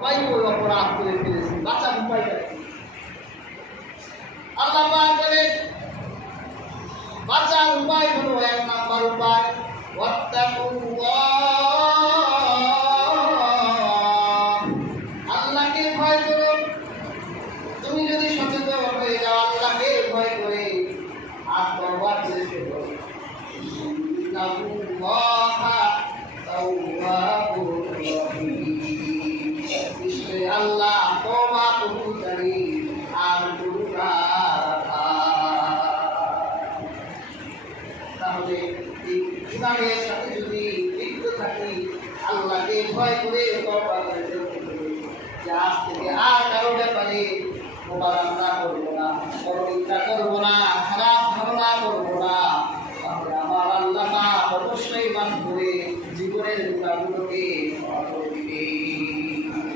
সবাই ওই অপরাধ করে ফেলেছে, বাঁচার উপায়টা কি? আল্লাহ পাক বলেন বাঁচার উপায় হলো ১ নাম্বার উপায় আল্লাহকে ভয় করো। তুমি যদি সচেতন হয়ে যাও আল্লাহকে ভয় করে আর তওবা করে ফেলো, নিশ্চয়ই আল্লাহ তওবা কবুলকারী আর তাহলে ইমানের সাথে যদি লিপ্ত থাকি, আল্লাহকে ভয় করে তওবা করে ফেলতে হবে যে আজ থেকে আর কারো ব্যাপারে মোবারক না করব।